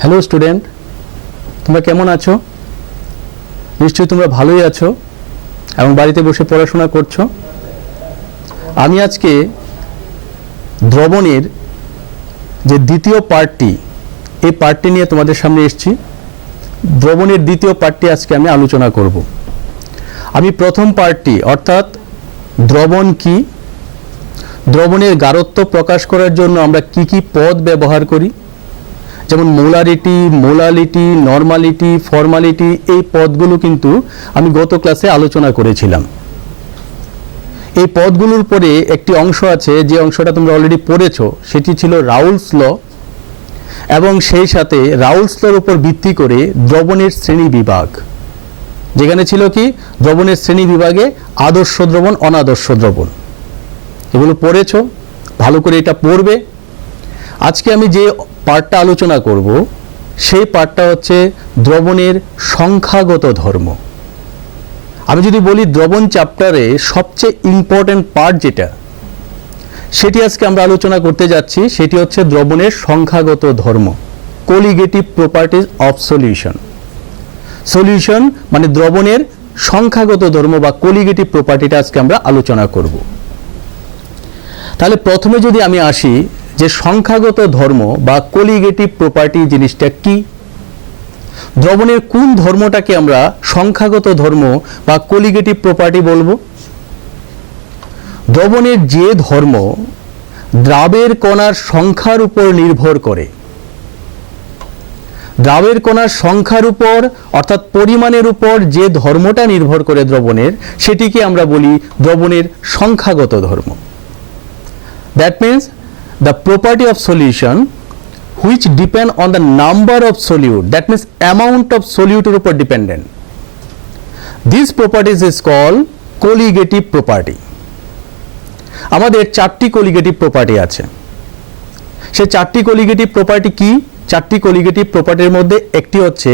Hello student, তোমরা কেমন আছো? নিশ্চয়ই তোমরা ভালোই আছো এবং বাড়িতে বসে পড়াশোনা করছো। আমি আজকে দ্রবণের যে দ্বিতীয় পার্টটি, এই পার্টটি নিয়ে তোমাদের সামনে এসেছি। দ্রবণের দ্বিতীয় পার্টটি আজকে আমি আলোচনা করব। আমি প্রথম পার্টটি অর্থাৎ দ্রবণ কি, দ্রবণের গাঢ়ত্ব প্রকাশ করার জন্য আমরা কি কি পদ ব্যবহার করি, যেমন মোলারিটি, মোলালিটি, নর্মালিটি, ফর্মালিটি, এই পদগুলো কিন্তু আমি গত ক্লাসে আলোচনা করেছিলাম। এই পদগুলোর পরে একটি অংশ আছে, যে অংশটা তোমরা অলরেডি পড়েছো, সেটি ছিল রাউলস ল, এবং সেই সাথে রাউলস লর উপর ভিত্তি করে দ্রবণের শ্রেণী বিভাগ, যেখানে ছিল কি দ্রবণের শ্রেণী বিভাগে আদর্শ দ্রবণ, অনাদর্শ দ্রবণ। এগুলো পড়েছো, ভালো করে এটা পড়বে। আজকে আমি যে পার্টটা আলোচনা করব সেই পার্টটা হচ্ছে দ্রবণের সংখ্যাগত ধর্ম। আমি যদি বলি দ্রবণ চ্যাপ্টারে সবচেয়ে ইম্পর্টেন্ট পার্ট যেটা, সেটি আজকে আমরা আলোচনা করতে যাচ্ছি, সেটি হচ্ছে দ্রবণের সংখ্যাগত ধর্ম, কোলিগেটিভ প্রপার্টিজ অফ সলিউশন। সলিউশন মানে দ্রবণের সংখ্যাগত ধর্ম বা কোলিগেটিভ প্রপার্টিটা আজকে আমরা আলোচনা করব। তাহলে প্রথমে যদি আমি আসি যে সংখ্যাগত ধর্ম বা কোলিগেটিভ প্রপার্টি জিনিসটা কি, দ্রবণের কোন ধর্মটাকে আমরা সংখ্যাগত ধর্ম বা কোলিগেটিভ প্রপার্টি বলবো? দ্রবণের যে ধর্ম দ্রাবের কণার সংখ্যার উপর নির্ভর করে, দ্রাবের কণার সংখ্যার উপর অর্থাৎ পরিমাণের উপর যে ধর্মটা নির্ভর করে দ্রবণের, সেটিকে আমরা বলি দ্রবণের সংখ্যাগত ধর্ম। That means the property of solution which depend on the number of solute, that means amount of solute এর উপর dependent. This properties is called colligative property. আমাদের চারটি colligative property আছে। সেই চারটি colligative property কি? চারটি colligative propertyর মধ্যে একটি হচ্ছে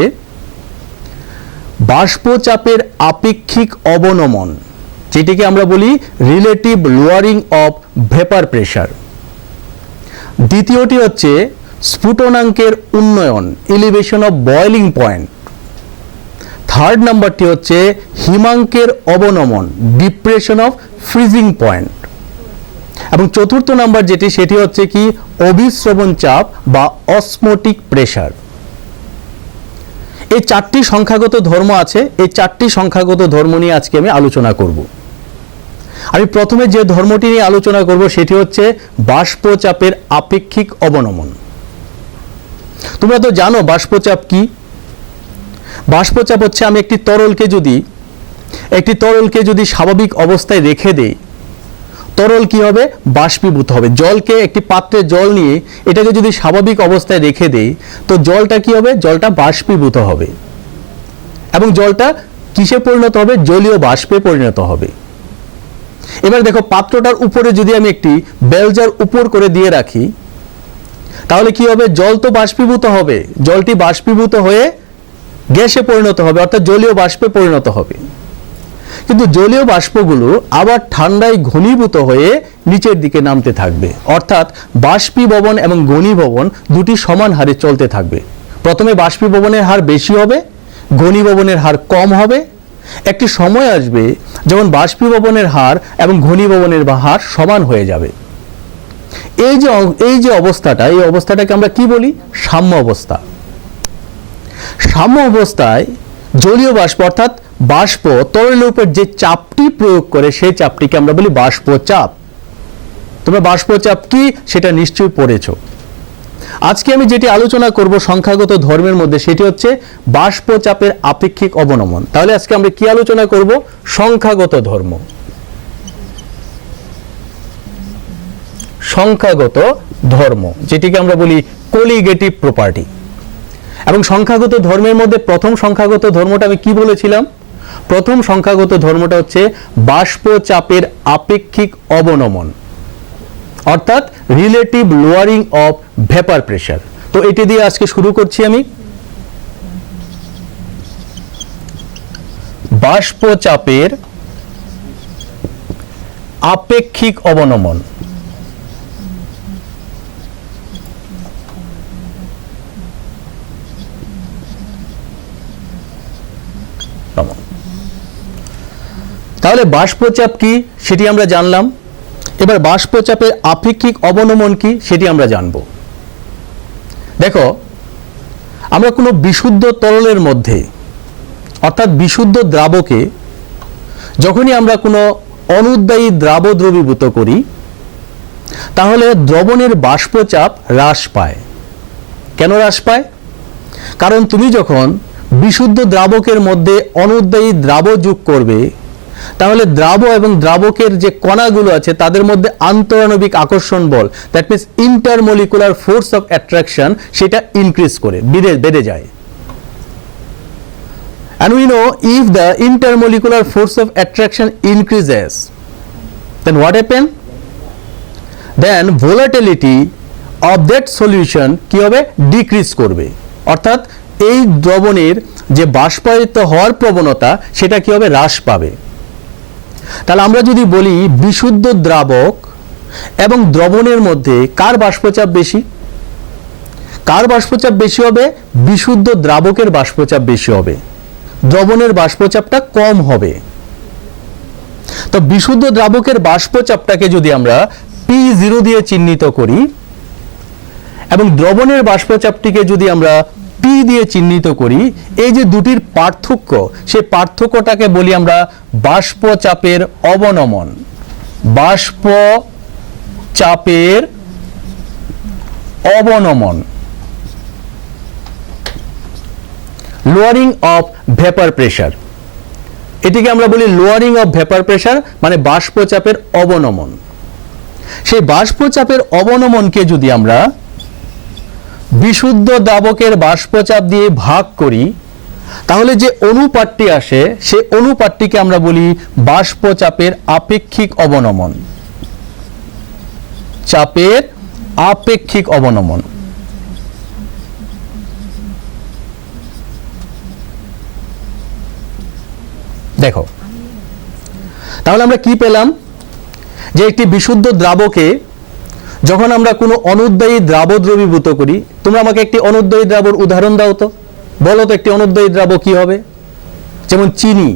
বাষ্পচাপের আপেক্ষিক অবনমন, যেটিকে আমরা বলি relative lowering of vapour pressure. দ্বিতীয়টি হচ্ছে স্ফুটনাঙ্কের উন্নয়ন, elevation of boiling point. Third নাম্বারটি হচ্ছে হিমাঙ্কের অবনমন, ডিপ্রেশন অফ ফ্রিজিং পয়েন্ট। এবং চতুর্থ নাম্বার যেটি, সেটি হচ্ছে কি অভিস্রবণ চাপ বা অসমোটিক প্রেশার। এই চারটি সংখ্যাগত ধর্ম আছে, এই চারটি সংখ্যাগত ধর্ম নিয়ে আজকে আমি আলোচনা করব। আমি প্রথমে যে ধর্মটি নিয়ে আলোচনা করব সেটি হচ্ছে বাষ্পচাপের আপেক্ষিক অবনমন। তোমরা তো জানো বাষ্পচাপ কি। বাষ্পচাপ হচ্ছে আমি একটি তরলকে যদি স্বাভাবিক অবস্থায় রেখে দেই, তরল কি হবে? বাষ্পীভূত হবে। জলকে একটি পাত্রে জল নিয়ে এটাকে যদি স্বাভাবিক অবস্থায় রেখে দেই, তো জলটা কি হবে? জলটা বাষ্পীভূত হবে এবং জলটা কিসে পরিণত হবে? জলীয় বাষ্পে পরিণত হবে। এবার দেখো, পাত্রটার উপরে যদি আমি একটি বেলজার উপর করে দিয়ে রাখি, তাহলে কি হবে? জল তো বাষ্পীভূত হবে, জলটি বাষ্পীভূত হয়ে গ্যাসে পরিণত হবে, অর্থাৎ জলীয় বাষ্পে পরিণত হবে। কিন্তু জলীয় বাষ্পগুলো আবার ঠান্ডায় ঘনীভূত হয়ে নিচের দিকে নামতে থাকবে, অর্থাৎ বাষ্পীভবন এবং ঘনীভবন দুটি সমান হারে চলতে থাকবে। প্রথমে বাষ্পীভবনের হার বেশি হবে, ঘনীভবনের হার কম হবে। একটি সময় আসবে যখন বাষ্পীভবনের হার এবং ঘনীভবনের হার সমান হয়ে যাবে। এই যে অবস্থাটা, এই অবস্থাটাকে আমরা কি বলি? সাম্য অবস্থা। সাম্য অবস্থায় জলীয় বাষ্প অর্থাৎ বাষ্প তরলের উপর যে চাপটি প্রয়োগ করে, সেই চাপটিকে আমরা বলি বাষ্পচাপ। তোমরা বাষ্পচাপ কি সেটা নিশ্চয়ই পড়েছো। আজকে আমি যেটি আলোচনা করব সংখ্যাগত ধর্মের মধ্যে, সেটি হচ্ছে বাষ্পচাপের আপেক্ষিক অবনমন। তাহলে আজকে আমরা কি আলোচনা করব? সংখ্যাগত ধর্ম। সংখ্যাগত ধর্ম, যেটিকে আমরা বলি কোলিগেটিভ প্রপার্টি। এবং সংখ্যাগত ধর্মের মধ্যে প্রথম সংখ্যাগত ধর্মটা আমি কি বলেছিলাম? প্রথম সংখ্যাগত ধর্মটা হচ্ছে বাষ্পচাপের আপেক্ষিক অবনমন, অর্থাৎ relative lowering of vapour pressure. তো এটি দিয়ে আজকে শুরু করছি আমি। বাষ্পচাপের আপেক্ষিক অবনমন। সমান। তাহলে বাষ্পচাপ কি সেটি আমরা জানলাম। এবার বাষ্পচাপের আপেক্ষিক অবনমন কি সেটি আমরা জানব। দেখো, আমরা কোনো বিশুদ্ধ তরলের মধ্যে অর্থাৎ বিশুদ্ধ দ্রাবকে যখনই আমরা কোনো অনুদ্বায়ী দ্রাব দ্রবীভূত করি তাহলে দ্রবণের বাষ্পচাপ হ্রাস পায়। কেন হ্রাস পায়? কারণ তুমি যখন বিশুদ্ধ দ্রাবকের মধ্যে অনুদ্বায়ী দ্রাব যোগ করবে তাহলে দ্রাব এবং দ্রাবকের যে কণাগুলো আছে তাদের মধ্যে আন্তঃআণবিক আকর্ষণ বল, that means intermolecular force of attraction, সেটা ইনক্রিজ করে বেড়ে যায়। And we know if the intermolecular force of attraction increases, then what happen? Then volatility of that solution কি হবে? ডিক্রিজ করবে। অর্থাৎ এই দ্রবণের যে বাষ্পায়িত হওয়ার প্রবণতা সেটা কি হবে? হ্রাস পাবে। তাহলে আমরা যদি বলি বিশুদ্ধ দ্রাবক এবং দ্রবণের মধ্যে কার বাষ্পচাপ বেশি? কার বাষ্পচাপ বেশি হবে? বিশুদ্ধ দ্রাবকের বাষ্পচাপ বেশি হবে, দ্রবণের বাষ্পচাপটা কম হবে। তো বিশুদ্ধ দ্রাবকের বাষ্পচাপটাকে যদি আমরা P0 দিয়ে চিহ্নিত করি এবং দ্রবণের বাষ্পচাপটিকে যদি আমরা P দিয়ে চিহ্নিত করি, এই যে দুটির পার্থক্য, সেই পার্থক্যটাকে বলি আমরা বাষ্পচাপের অবনমন। বাষ্পচাপের অবনমন, লোয়ারিং অফ ভেপার প্রেশার, এটিকে আমরা বলি লোয়ারিং অফ ভেপার প্রেশার, মানে বাষ্পচাপের অবনমন। সেই বাষ্পচাপের অবনমনকে যদি আমরা বিশুদ্ধ দ্রাবকের বাষ্পচাপ দিয়ে ভাগ করি তাহলে যে অনুপাতটি আসে সেই অনুপাতটিকে আমরা বলি বাষ্পচাপের আপেক্ষিক অবনমন। চাপের আপেক্ষিক অবনমন। দেখো, তাহলে আমরা কি পেলাম? যে একটি বিশুদ্ধ দ্রাবকে যখন আমরা কোনো অনুদ্বায়ী দ্রাব দ্রবীভূত করি, তোমরা আমাকে একটি অনুদ্বায়ী দ্রাবর উদাহরণ দাও তো, বলো তো একটি অনুদ্বায়ী দ্রাব কি হবে? যেমন চিনি,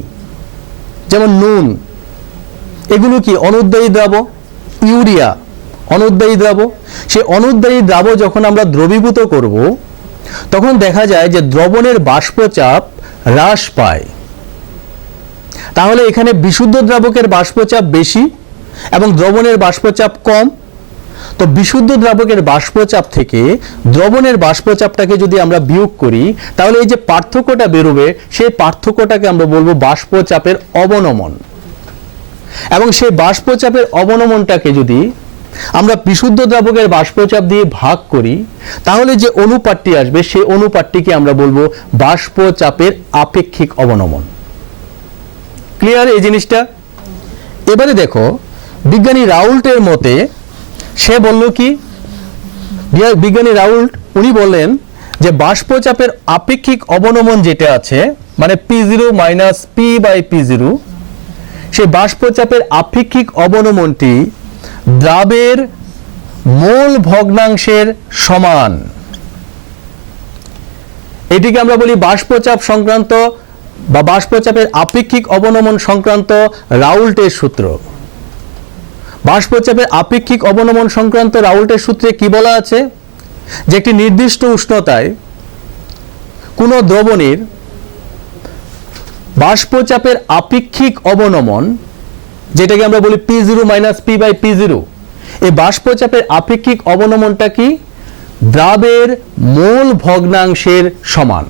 যেমন নুন, এগুলো কি অনুদ্বায়ী দ্রাব? ইউরিয়া অনুদ্বায়ী দ্রাব। সেই অনুদ্বায়ী দ্রাব যখন আমরা দ্রবীভূত করব তখন দেখা যায় যে দ্রবণের বাষ্পচাপ হ্রাস পায়। তাহলে এখানে বিশুদ্ধ দ্রাবকের বাষ্পচাপ বেশি এবং দ্রবণের বাষ্পচাপ কম। তো বিশুদ্ধ দ্রাবকের বাষ্পচাপ থেকে দ্রবণের বাষ্পচাপটাকে যদি আমরা বিয়োগ করি তাহলে এই যে পার্থক্যটা বেরোবে সেই পার্থক্যটাকে আমরা বলবো বাষ্পচাপের অবনমন। এবং সেই বাষ্পচাপের অবনমনটাকে যদি আমরা বিশুদ্ধ দ্রাবকের বাষ্পচাপ দিয়ে ভাগ করি তাহলে যে অনুপাতটি আসবে সেই অনুপাতটিকে আমরা বলবো বাষ্পচাপের আপেক্ষিক অবনমন। ক্লিয়ার এই জিনিসটা? এবারে দেখো, বিজ্ঞানী রাউল্টের মতে সে বলল কি? বিজ্ঞানী রাউল্ট উনি বললেন যে বাষ্পচাপের আপেক্ষিক অবনমন যেটা আছে মানে P0 মাইনাস P/P0, সেই বাষ্পচাপের আপেক্ষিক অবনমনটি দ্রাবের মোল ভগ্নাংশের সমান। এটিকে আমরা বলি বাষ্পচাপ সংক্রান্ত বা বাষ্পচাপের আপেক্ষিক অবনমন সংক্রান্ত রাউল্টের সূত্র। বাষ্পচাপের আপেক্ষিক অবনমন সংক্রান্ত রাউল্টের সূত্রে কি বলা আছে? যে একটি নির্দিষ্ট উষ্ণতায় কোনো দ্রবণের বাষ্পচাপের আপেক্ষিক অবনমন, যেটাকে আমরা বলি P0 মাইনাস P/P0, এই বাষ্পচাপের আপেক্ষিক অবনমনটা কি? দ্রাবের মোল ভগ্নাংশের সমান।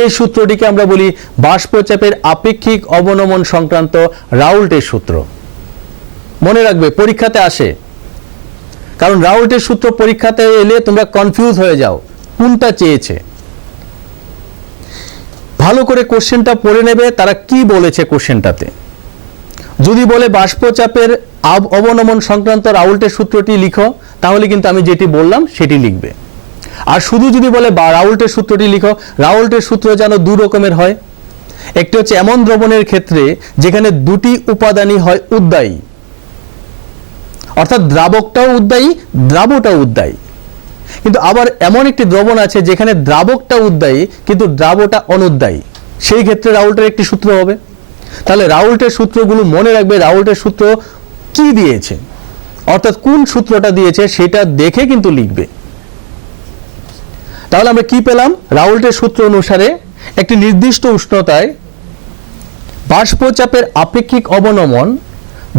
এই সূত্রটিকে আমরা বলি বাষ্পচাপের আপেক্ষিক অবনমন সংক্রান্ত রাউল্টের সূত্র। মনে রাখবে, পরীক্ষাতে আসে, কারণ রাউল্টের সূত্র পরীক্ষাতে এলে তোমরা কনফিউজ হয়ে যাও কোনটা চেয়েছে। ভালো করে কোশ্চেনটা পড়ে নেবে তারা কি বলেছে কোশ্চেনটাতে। যদি বলে বাষ্পচাপের অবনমন সংক্রান্ত রাউল্টের সূত্রটি লিখো তাহলে কিন্তু আমি যেটি বললাম সেটি লিখবে। আর শুধু যদি বলে রাউল্টের সূত্রটি লিখো, রাউল্টের সূত্র যেন দু রকমের হয়। একটি হচ্ছে এমন দ্রবণের ক্ষেত্রে যেখানে দুটি উপাদানই হয় উদ্বায়ী, অর্থাৎ দ্রাবকটাও উদ্বায়ী দ্রাবটাও উদ্বায়ী। কিন্তু আবার এমন একটি দ্রবণ আছে যেখানে দ্রাবকটা উদ্বায়ী কিন্তু দ্রাবটা অনুদ্বায়ী। সেই ক্ষেত্রে রাউল্টের একটি সূত্র হবে। তাহলে রাউল্টের সূত্রগুলো মনে রাখবে, রাউল্টের সূত্র কি দিয়েছে, অর্থাৎ কোন সূত্রটা দিয়েছে সেটা দেখে কিন্তু লিখবে। তাহলে আমরা কি পেলাম? রাউল্টের সূত্র অনুসারে একটি নির্দিষ্ট উষ্ণতায় বাষ্পচাপের আপেক্ষিক অবনমন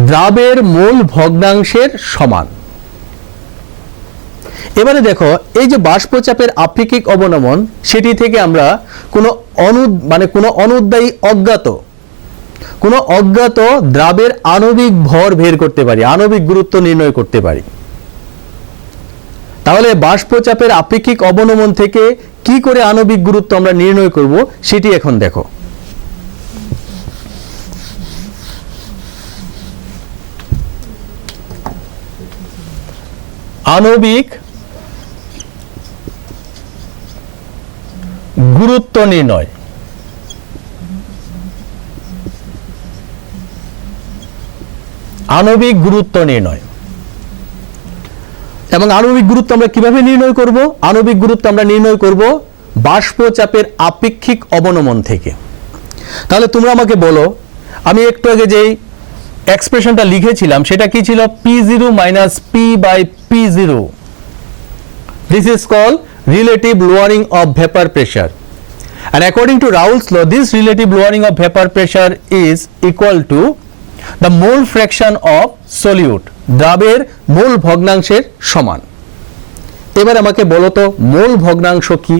দ্রাবের মোল ভগ্নাংশের সমান। এবারে দেখো, এই যে বাষ্পচাপের আপেক্ষিক অবনমন, সেটি থেকে আমরা কোনো অনুদ্বায়ী অজ্ঞাত দ্রাবের আণবিক ভর বের করতে পারি, আণবিক গুরুত্ব নির্ণয় করতে পারি। তাহলে বাষ্পচাপের আপেক্ষিক অবনমন থেকে কি করে আণবিক গুরুত্ব আমরা নির্ণয় করব সেটি এখন দেখো। আণবিক গুরুত্ব নির্ণয়। আণবিক গুরুত্ব নির্ণয়। এবং আণবিক গুরুত্ব আমরা কিভাবে নির্ণয় করব? আণবিক গুরুত্ব আমরা নির্ণয় করব বাষ্পচাপের আপেক্ষিক অবনমন থেকে। তাহলে তোমরা আমাকে বলো, আমি একটু আগে যেই এক্সপ্রেশনটা লিখেছিলাম সেটা কি ছিল? P0 minus P by P0. This is called relative lowering of vapor pressure. And according to Raoult's law, this relative lowering of vapor pressure is equal to the mole fraction of solute, দ্রাবের মোল ভগ্নাংশের সমান। এবার আমাকে বলো তো মোল ভগ্নাংশ কি?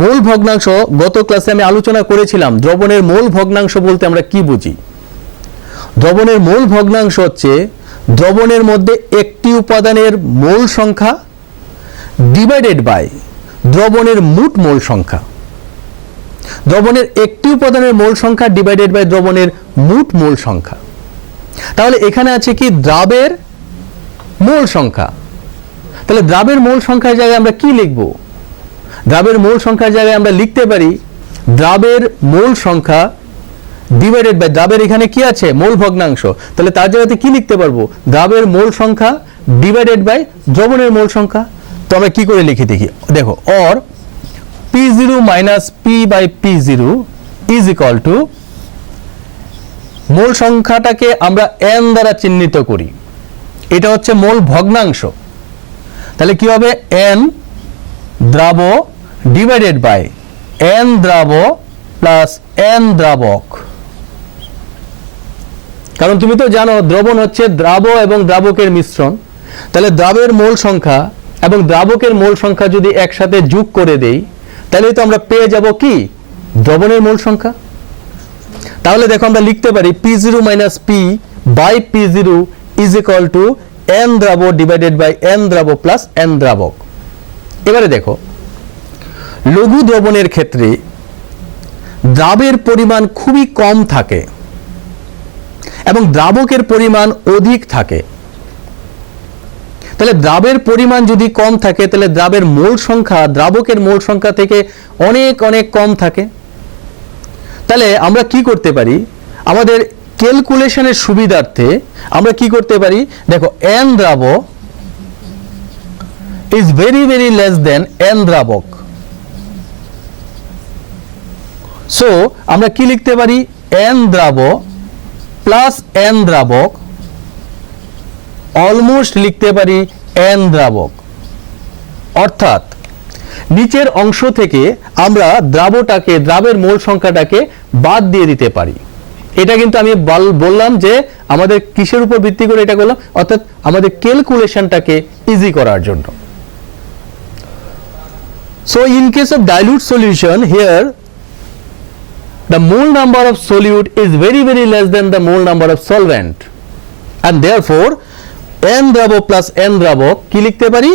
মোল ভগ্নাংশ গত ক্লাসে আমি আলোচনা করেছিলাম। দ্রবণের মোল ভগ্নাংশ বলতে আমরা কি বুঝি? দ্রবণের মোল ভগ্নাংশ হচ্ছে দ্রবণের মধ্যে একটি উপাদানের মোল সংখ্যা ডিভাইডেড বাই দ্রবণের মোট মোল সংখ্যা। দ্রবণের একটি উপাদানের মোল সংখ্যা ডিভাইডেড বাই দ্রবণের মোট মোল সংখ্যা। তাহলে এখানে আছে কি? দ্রাবের মোল সংখ্যা। তাহলে দ্রাবের মোল সংখ্যার জায়গায় আমরা কি লিখব? দ্রাবের মোল সংখ্যার জায়গায় আমরা লিখতে পারি দ্রাবের মোল সংখ্যা ডিভাইডেড বাই দ্রাবের, এখানে কি আছে? মোল ভগ্নাংশ। তাহলে তার জায়গাতে কি লিখতে পারবো? দ্রাবের মোল সংখ্যা ডিভাইডেড বাই দ্রবণের মোল সংখ্যা। তো আমরা কি করে লিখি দেখি, দেখো। Or P0 minus P by P0 is equal to, মোল সংখ্যাটাকে আমরা n দ্বারা চিহ্নিত করি, এটা হচ্ছে মোল ভগ্নাংশ। তাহলে কি হবে? n দ্রাব ডিভাইডেড বাই n দ্রাব প্লাস n দ্রাবক। কারণ তুমি তো জানো দ্রবণ হচ্ছে দ্রাব এবং দ্রাবকের মিশ্রণ। তাহলে দ্রাবের মোল সংখ্যা এবং দ্রাবকের মোল সংখ্যা যদি একসাথে যোগ করে দেই তাহলে তো আমরা পেয়ে যাব কি? দ্রবণের মোল সংখ্যা। তাহলে দেখো আমরা লিখতে পারি P0 minus P by P0 is equal to n দ্রাব ডিভাইডেড বাই n দ্রাব প্লাস n দ্রাবক। এবারে দেখো, লঘু দ্রবণের ক্ষেত্রে দ্রাবের পরিমাণ খুবই কম থাকে এবং দ্রাবকের পরিমাণ অধিক থাকে। তাহলে দ্রাবের পরিমাণ যদি কম থাকে তাহলে দ্রাবের মোল সংখ্যা দ্রাবকের মোল সংখ্যা থেকে অনেক অনেক কম থাকে। তাহলে আমরা কি করতে পারি? আমাদের ক্যালকুলেশনের সুবিধার্থে আমরা কি করতে পারি? দেখো, n দ্রাব is very very less than n দ্রাবক। সো আমরা কি লিখতে পারি? n দ্রাব প্লাস n দ্রাবক অলমোস্ট লিখতে পারি n দ্রাবক। অর্থাৎ নিচের অংশ থেকে আমরা দ্রাবটাকে, দ্রাবের মোল সংখ্যাটাকে বাদ দিয়ে দিতে পারি। এটা কিন্তু আমি বললাম যে আমাদের কিসের উপর ভিত্তি করে এটা করলাম, অর্থাৎ আমাদের ক্যালকুলেশনটাকে ইজি করার জন্য। So in case of dilute solution here the mole number of solute is very very less than the mole number of solvent, and therefore n দ্রাবক প্লাস n দ্রাবক কি লিখতে পারি?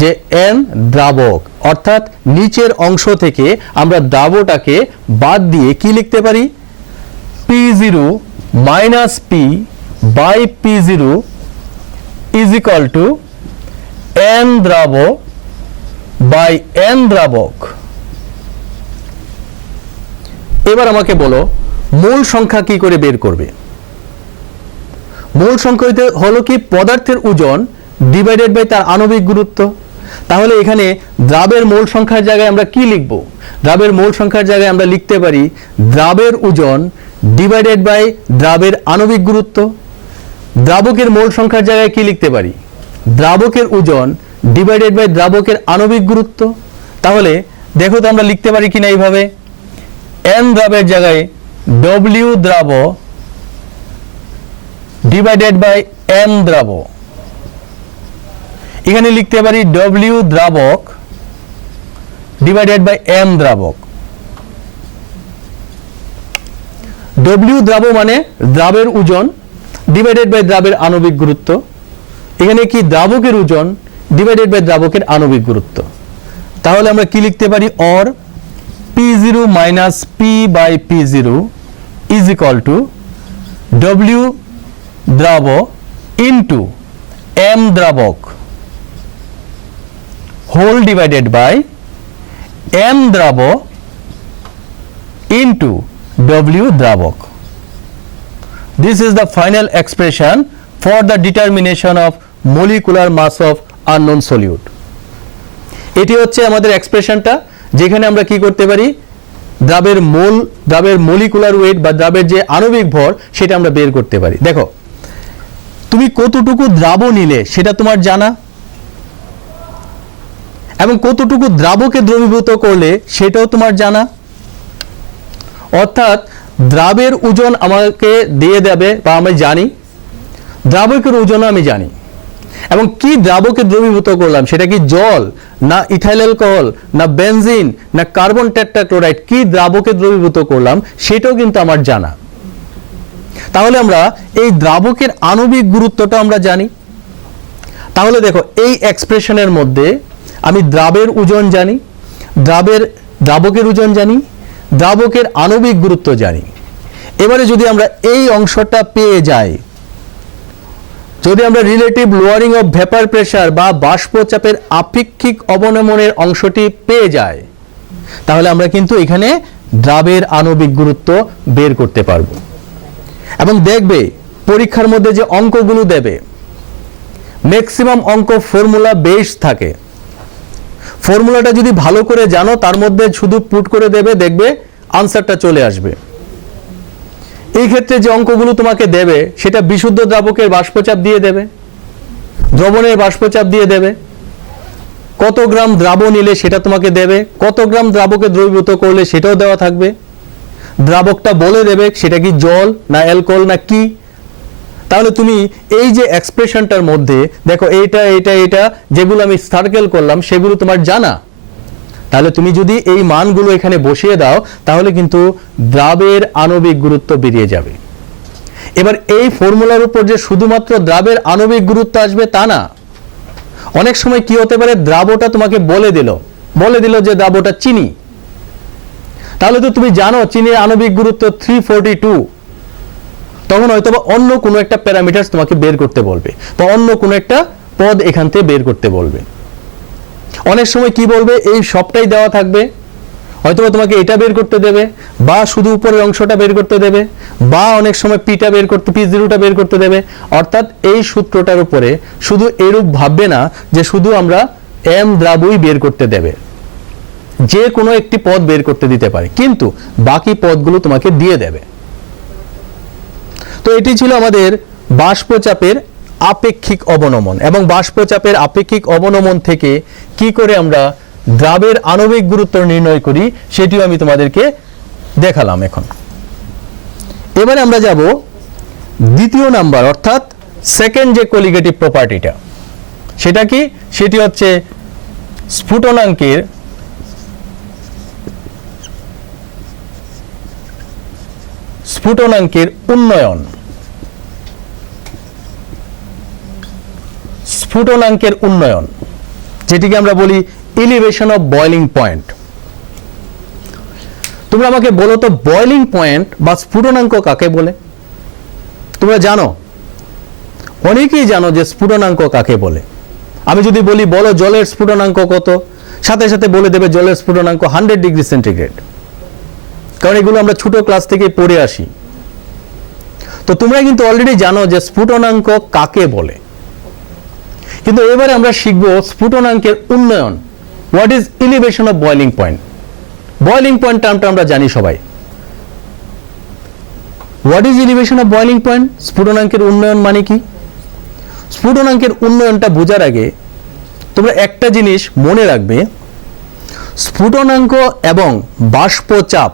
যে n দ্রাবক। অর্থাৎ নিচের অংশ থেকে আমরা দ্রাবটাকে বাদ দিয়ে কি লিখতে পারি? P0 minus P by P0 is equal to n দ্রাব by n দ্রাবক। এবার আমাকে বলো মোল সংখ্যা কি করে বের করবে? মোল সংখ্যা হলো কি? পদার্থের ওজন ডিভাইডেড বাই তার আণবিক গুরুত্ব। তাহলে এখানে দ্রাবের মোল সংখ্যার জায়গায় আমরা কি লিখব? দ্রাবের মোল সংখ্যার জায়গায় আমরা লিখতে পারি দ্রাবের ওজন ডিভাইডেড বাই দ্রাবের আণবিক গুরুত্ব। দ্রাবকের মোল সংখ্যার জায়গায় কি লিখতে পারি? দ্রাবকের ওজন ডিভাইডেড বাই দ্রাবকের আণবিক গুরুত্ব। তাহলে দেখো তো আমরা লিখতে পারি কিনা এইভাবে, এন দ্রাবের জায়গায় ডব্লিউ দ্রাব ডিভাইডেড বাই এম দ্রাব। এখানে লিখতে পারি ডব্লিউ দ্রাবক ডিভাইডেড বাই এম দ্রাবক। ডব্লিউ দ্রাব মানে দ্রাবের ওজন ডিভাইডেড বাই দ্রাবের আণবিক গুরুত্ব। এখানে কি দ্রাবকের ওজন ডিভাইডেড বাই দ্রাবকের আণবিক গুরুত্ব। তাহলে আমরা কি লিখতে পারি? Or P0 minus P by P0 is equal to W দ্রাব ইন্টু এম দ্রাবক হোল ডিভাইডেড বাই এম দ্রাব ইন্টু ডব্লিউ দ্রাবক। This is the final expression for the determination of molecular mass of unknown solute. এটি হচ্ছে আমাদের এক্সপ্রেশনটা, যেখানে আমরা কি করতে পারি? দ্রাবের মলিকুলার ওয়েট বা দ্রাবের যে আণবিক ভর সেটা আমরা বের করতে পারি। দেখো, তুমি কতটুকু দ্রাব নিলে সেটা তোমার জানা, এবং কতটুকু দ্রাবকে দ্রবীভূত করলে সেটাও তোমার জানা। অর্থাৎ দ্রাবের ওজন আমাকে দিয়ে দেবে বা আমি জানি, দ্রাবকের ওজন আমি জানি, এবং কি দ্রাবকে দ্রবীভূত করলাম, সেটা কি জল না ইথাইল অ্যালকোহল না বেনজিন না কার্বন টেট্রাক্লোরাইড, কি দ্রাবকে দ্রবীভূত করলাম সেটাও কিন্তু আমার জানা। তাহলে আমরা এই দ্রাবকের আণবিক গুরুত্বটা আমরা জানি। তাহলে দেখো, এই এক্সপ্রেশনের মধ্যে আমি দ্রাবের ওজন জানি, দ্রাবকের ওজন জানি, দ্রাবকের আণবিক গুরুত্ব জানি। এবারে যদি আমরা এই অংশটা পেয়ে যাই, যদি আমরা relative lowering of vapour pressure বা বাষ্পচাপের আপেক্ষিক অবনমনের অংশটি পেয়ে যাই, তাহলে আমরা কিন্তু এখানে দ্রাবের আণবিক গুরুত্ব বের করতে পারবো। এবং দেখবে পরীক্ষার মধ্যে যে অঙ্কগুলো দেবে, ম্যাক্সিমাম অঙ্ক ফর্মুলা বেস থাকে। ফর্মুলাটা যদি ভালো করে জানো, তার মধ্যে শুধু পুট করে দেবে, দেখবে আনসারটা চলে আসবে। এই ক্ষেত্রে যে অঙ্কগুলো তোমাকে দেবে সেটা বিশুদ্ধ দ্রাবকের বাষ্পচাপ দিয়ে দেবে, দ্রবণের বাষ্পচাপ দিয়ে দেবে, কত গ্রাম দ্রাব নিলে সেটা তোমাকে দেবে, কত গ্রাম দ্রাবকে দ্রবীভূত করলে সেটাও দেওয়া থাকবে, দ্রাবকটা বলে দেবে সেটা কি জল না অ্যালকোহল না কি। তাহলে তুমি এই যে এক্সপ্রেশনটার মধ্যে দেখো, এইটা এইটা এইটা যেগুলো আমি সার্কেল করলাম সেগুলো তোমার জানা। তাহলে তুমি যদি এই মানগুলো এখানে বসিয়ে দাও, তাহলে কিন্তু দ্রাবের আণবিক গুরুত্ব বেরিয়ে যাবে। এবার এই ফর্মুলার উপর যে শুধুমাত্র দ্রাবের আণবিক গুরুত্ব আসবে তা না, অনেক সময় কি হতে পারে, দ্রাবটা তোমাকে বলে দিল যে দ্রাবটা চিনি। তাহলে তো তুমি জানো চিনির আণবিক গুরুত্ব 342, তখন হয়তো বা অন্য কোনো একটা প্যারামিটার তোমাকে বের করতে বলবে, বা অন্য কোনো একটা পদ এখান থেকে বের করতে বলবে। অনেক সময় কি বলবে, এই সবটাই দেওয়া থাকবে, হয়তোবা তোমাকে এটা বের করতে দেবে, বা শুধু উপরের অংশটা বের করতে দেবে, বা অনেক সময় P0টা বের করতে দেবে। অর্থাৎ এই সূত্রটার উপরে শুধু এরূপ ভাববে না যে শুধু আমরা এম দ্রাবই বের করতে দেবে, যে কোনো একটি পদ বের করতে দিতে পারে, কিন্তু বাকি পদগুলো তোমাকে দিয়ে দেবে। তো এটি ছিল আমাদের বাষ্পচাপের আপেক্ষিক অবনমন, এবং বাষ্পচাপের আপেক্ষিক অবনমন থেকে কি করে আমরা দ্রাবের আণবিক গুরুত্ব নির্ণয় করি সেটিও আমি তোমাদেরকে দেখালাম। এখন এবারে আমরা যাব দ্বিতীয় নাম্বার, অর্থাৎ সেকেন্ড যে কলিগেটিভ প্রপার্টিটা, সেটা কি? সেটি হচ্ছে স্ফুটনাঙ্কের উন্নয়ন। স্ফুটনাঙ্কের উন্নয়ন, যেটিকে আমরা বলি এলিভেশন অফ বয়লিং পয়েন্ট। তোমরা আমাকে বলো তো, বয়লিং পয়েন্ট বা স্ফুটনাঙ্ক কাকে বলে? তোমরা জানো, অনেকেই জানো যে স্ফুটনাঙ্ক কাকে বলে। আমি যদি বলি বলো জলের স্ফুটনাঙ্ক কত, সাথে সাথে বলে দেবে জলের স্ফুটনাঙ্ক 100 ডিগ্রি সেন্টিগ্রেড, কারণ এগুলো আমরা ছোট ক্লাস থেকে পড়ে আসি। তো তোমরা কিন্তু অলরেডি জানো যে স্ফুটনাঙ্ক কাকে বলে, কিন্তু এবারে আমরা শিখব স্ফুটনাঙ্কের উন্নয়ন। What is elevation of boiling point? Boiling point টার্মটা আমরা জানি সবাই। What is elevation of boiling point? স্ফুটনাঙ্কের উন্নয়ন মানে কি? স্ফুটনাঙ্কের উন্নয়নটা বোঝার আগে তোমরা একটা জিনিস মনে রাখবে, স্ফুটনাঙ্ক এবং বাষ্পচাপ,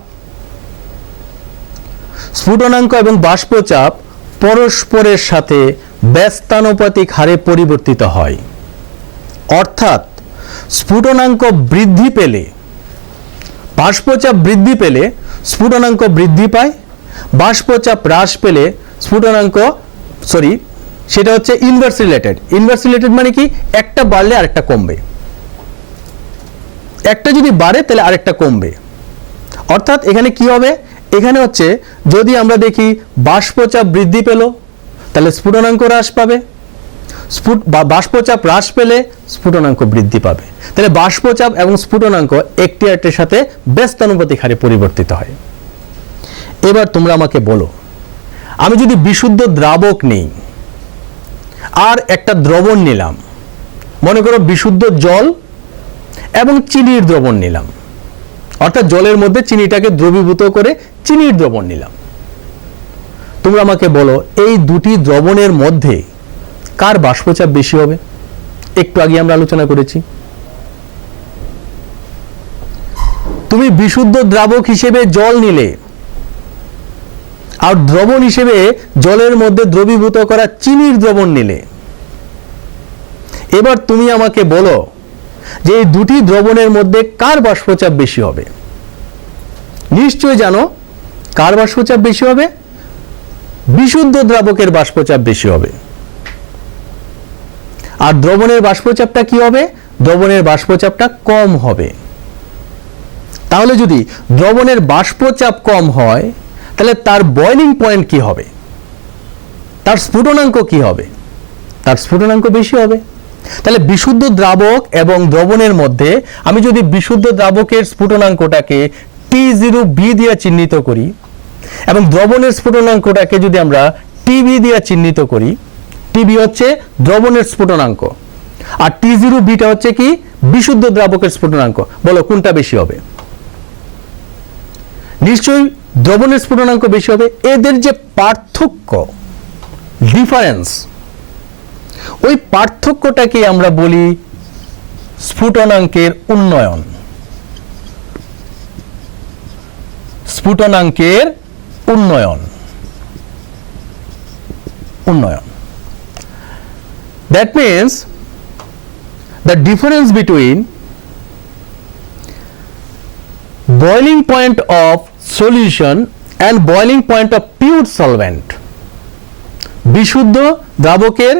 স্ফুটনাঙ্ক এবং বাষ্পচাপ পরস্পরের সাথে ব্যস্তানুপাতিক হারে পরিবর্তিত হয়। অর্থাৎ স্ফুটনাঙ্ক বৃদ্ধি পেলে, বাষ্পচাপ বৃদ্ধি পেলে স্ফুটনাঙ্ক বৃদ্ধি পায়, বাষ্পচাপ হ্রাস পেলে স্ফুটনাঙ্ক সেটা হচ্ছে ইনভার্স রিলেটেড। ইনভার্স রিলেটেড মানে কি? একটা বাড়লে আরেকটা কমবে, একটা যদি বাড়ে তাহলে আরেকটা কমবে। অর্থাৎ এখানে কি হবে? এখানে হচ্ছে যদি আমরা দেখি বাষ্পচাপ বৃদ্ধি পেল তাহলে স্ফুটনাঙ্ক হ্রাস পাবে, বাষ্পচাপ হ্রাস পেলে স্ফুটনাঙ্ক বৃদ্ধি পাবে। তাহলে বাষ্পচাপ এবং স্ফুটনাঙ্ক একটি আরেকটির সাথে ব্যস্তানুপাতিক হারে পরিবর্তিত হয়। এবার তোমরা আমাকে বলো, আমি যদি বিশুদ্ধ দ্রাবক নেই আর একটা দ্রবণ নিলাম, মনে করো বিশুদ্ধ জল এবং চিনির দ্রবণ নিলাম, অর্থাৎ জলের মধ্যে চিনিটাকে দ্রবীভূত করে চিনির দ্রবণ নিলাম, তোমরা আমাকে বলো এই দুটি দ্রবণের মধ্যে কার বাষ্পচাপ বেশি হবে? একটু আগে আমরা আলোচনা করেছি। তুমি বিশুদ্ধ দ্রাবক হিসেবে জল নিলে আর দ্রবণ হিসেবে জলের মধ্যে দ্রবীভূত করা চিনির দ্রবণ নিলে, এবার তুমি আমাকে বলো যে এই দুটি দ্রবণের মধ্যে কার বাষ্পচাপ বেশি হবে? নিশ্চয়ই জানো কার বাষ্পচাপ বেশি হবে? বিশুদ্ধ দ্রাবকের বাষ্পচাপ বেশি হবে। আর দ্রবণের বাষ্পচাপটা কি হবে? দ্রবণের বাষ্পচাপটা কম হবে। তাহলে যদি দ্রবণের বাষ্পচাপ কম হয় তাহলে তার বয়লিং পয়েন্ট কি হবে? তার স্ফুটনাঙ্ক কি হবে? তার স্ফুটনাঙ্ক বেশি হবে। তাহলে বিশুদ্ধ দ্রাবক এবং দ্রবণের মধ্যে আমি যদি বিশুদ্ধ দ্রাবকের স্ফুটনাঙ্কটাকে T0B দিয়ে চিহ্নিত করি এবং দ্রবণের স্ফুটনাঙ্কটাকে যদি আমরা TB দিয়ে চিহ্নিত করি, TB হচ্ছে দ্রবণের স্ফুটনাঙ্ক আর T0Bটা হচ্ছে কি? বিশুদ্ধ দ্রাবকের স্ফুটনাঙ্ক। বলো কোনটা বেশি হবে? নিশ্চয়ই দ্রবণের স্ফুটনাঙ্ক বেশি হবে। এদের যে পার্থক্য, ডিফারেন্স, ওই পার্থক্যটাকে আমরা বলি স্ফুটনাঙ্কের উন্নয়ন। স্ফুটনাঙ্কের উন্নয়ন, উন্নয়ন। That means the difference between boiling point of solution and boiling point of pure solvent, বিশুদ্ধ দ্রাবকের